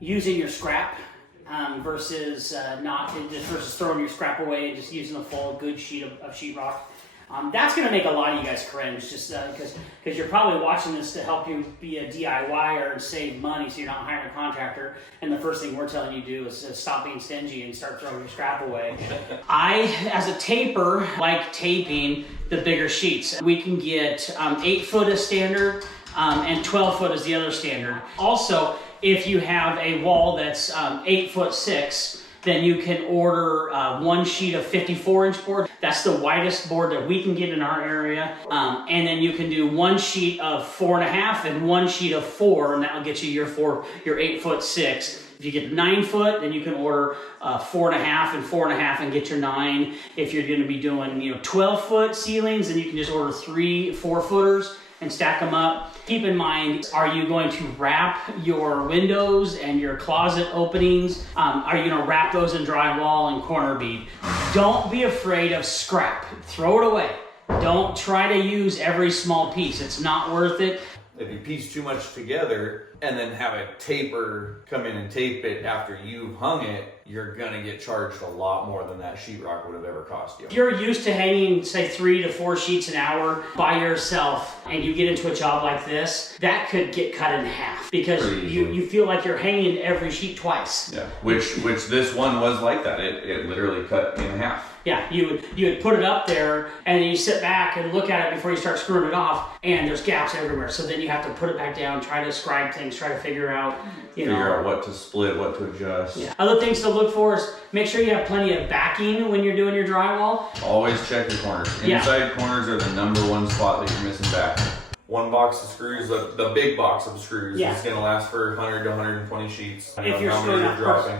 using your scrap versus versus throwing your scrap away and just using a full good sheet of sheetrock. That's going to make a lot of you guys cringe, just because you're probably watching this to help you be a DIYer and save money, so you're not hiring a contractor. And the first thing we're telling you to do is stop being stingy and start throwing your scrap away. I, as a taper, like taping the bigger sheets. We can get 8 foot as standard, and 12 foot is the other standard. Also, if you have a wall that's 8'6", then you can order one sheet of 54-inch board. That's the widest board that we can get in our area. And then you can do one sheet of 4.5 and one sheet of 4, and that'll get you your 8'6". If you get 9 foot, then you can order 4.5 and 4.5 and get your 9. If you're going to be doing 12 foot ceilings, then you can just order 3 4-footers and stack them up. Keep in mind, are you going to wrap your windows and your closet openings? Are you gonna wrap those in drywall and corner bead? Don't be afraid of scrap. Throw it away. Don't try to use every small piece. It's not worth it. If you piece too much together and then have a taper come in and tape it after you've hung it, you're gonna get charged a lot more than that sheetrock would have ever cost you. If you're used to hanging, say, 3 to 4 sheets an hour by yourself, and you get into a job like this, that could get cut in half because you feel like you're hanging every sheet twice. Yeah, which this one was like that. It literally cut in half. Yeah, you would put it up there, and then you sit back and look at it before you start screwing it off, and there's gaps everywhere. So then you have to put it back down, try to scribe things, try to figure out, figure out what to split, what to adjust. Yeah. Other things to look for is make sure you have plenty of backing when you're doing your drywall. Always check your corners. Inside corners are the #1 spot that you're missing back. One box of screws, the big box of screws, is going to last for 100 to 120 sheets. If you're screwing up dropping.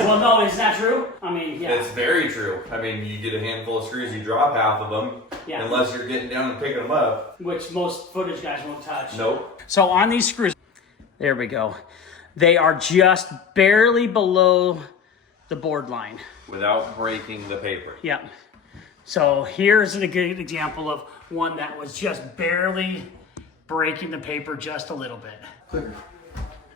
Well, no, is that true? I mean, yeah. It's very true. I mean, you get a handful of screws, you drop half of them, unless you're getting down and picking them up. Which most footage guys won't touch. Nope. So on these screws, there we go. They are just barely below the board line. Without breaking the paper. Yep. So here's a good example of one that was just barely breaking the paper just a little bit. Clicker.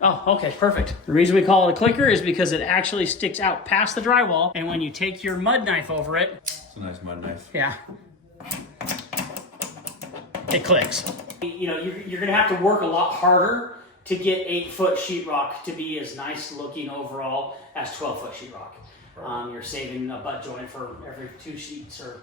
Oh, okay, perfect. The reason we call it a clicker is because it actually sticks out past the drywall, and when you take your mud knife over it... It's a nice mud knife. Yeah. It clicks. You're gonna have to work a lot harder to get 8 foot sheetrock to be as nice looking overall as 12 foot sheetrock. You're saving a butt joint for every 2 sheets, or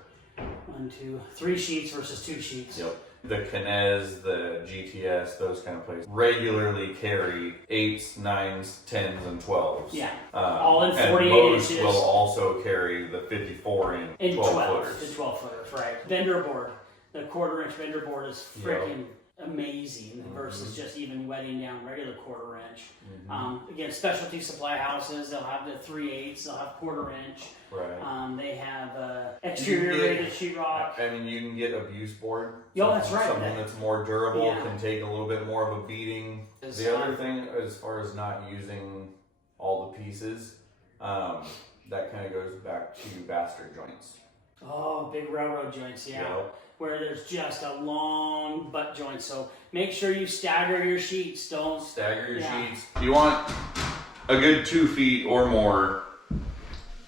3 sheets versus 2 sheets. Yep. The Canez, the GTS, those kind of places regularly carry 8s, 9s, 10s, and 12s. Yeah. All in 48 inches. And most will also carry the 54-inch 12 footers. To 12 footers, right. Vendor board. The 1/4 inch vendor board is freaking amazing versus just even wetting down regular 1/4 inch. Again, specialty supply houses, they'll have the 3/8, they'll have 1/4 inch. Right. They have exterior rated sheetrock. I mean, you can get abuse board. Oh, that's right. Something that's more durable, can take a little bit more of a beating. The other thing, as far as not using all the pieces, that kind of goes back to bastard joints. Oh, big railroad joints, where there's just a long butt joint. So make sure you stagger your sheets. Don't stagger your sheets. You want a good 2 feet or more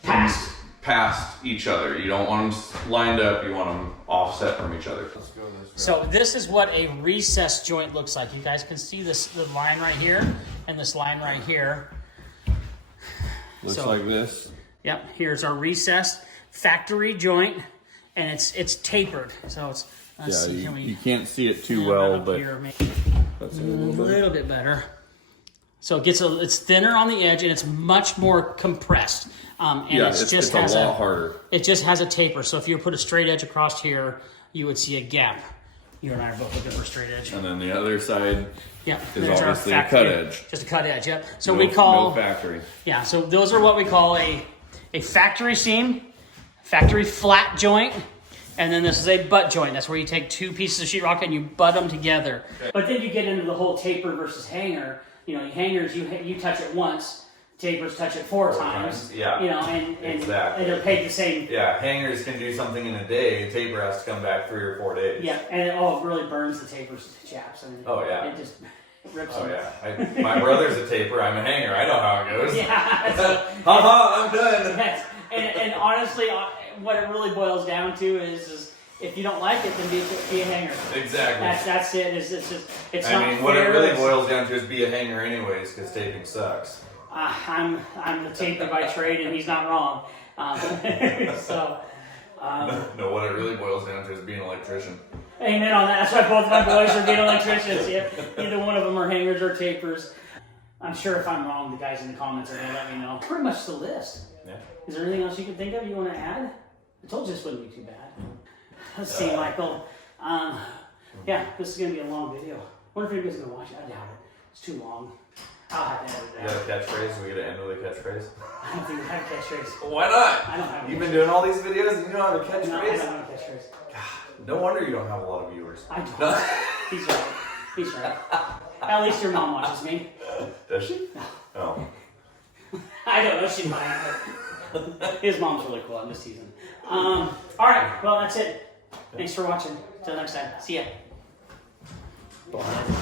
past each other. You don't want them lined up. You want them offset from each other. Let's go this way. So this is what a recessed joint looks like. You guys can see the line right here and this line right here. Looks like this. Yep. Here's our recessed factory joint. And it's tapered, so it's. Let's see, you can't see it too well, but that's a little bit better. So it's thinner on the edge, and it's much more compressed. And it's a lot harder. It just has a taper. So if you put a straight edge across here, you would see a gap. You and I are both looking for a straight edge. And then the other side is obviously a factory, cut edge. Just a cut edge. Yep. So we call factory. Yeah. So those are what we call a factory seam. Factory flat joint, and then this is a butt joint. That's where you take 2 pieces of sheetrock and you butt them together. Okay. But then you get into the whole taper versus hanger. Hangers, you touch it once. Tapers touch it 4 times. Yeah. And they're paid the same. Yeah, hangers can do something in a day. A taper has to come back 3 or 4 days. Yeah, and it really burns the tapers chaps. I mean, Rip Oh some. yeah, my brother's a taper. I'm a hanger. I know how it goes. Yeah. Haha, I'm done. Yes. And honestly, what it really boils down to is if you don't like it, then be a hanger. Exactly. That's it. It's just it's I not mean, fair. what it really boils down to is be a hanger anyways, because taping sucks. I'm the taper by trade, and he's not wrong. So. No, what it really boils down to is being an electrician. Amen on that. That's why both my boys are being electricians. Yep. Either one of them are hangers or tapers. I'm sure if I'm wrong, the guys in the comments are going to let me know. Pretty much the list. Yeah. Is there anything else you can think of you want to add? I told you this wouldn't be too bad. Let's see, Michael. Yeah, this is going to be a long video. I wonder if anybody's going to watch it. I doubt it. It's too long. I'll have to edit You that. got a catchphrase? We got to end with a catchphrase? I don't think we have a catchphrase. Why not? I don't have a You've been doing all these videos and you don't have a No, I don't catchphrase? have a catchphrase. No wonder you don't have a lot of viewers. I don't. He's right. He's right. At least your mom watches me. Does she? Oh. I don't know. She might. But his mom's really cool. I'm just teasing. All right. Well, that's it. Thanks for watching. Till next time. See ya. Bye.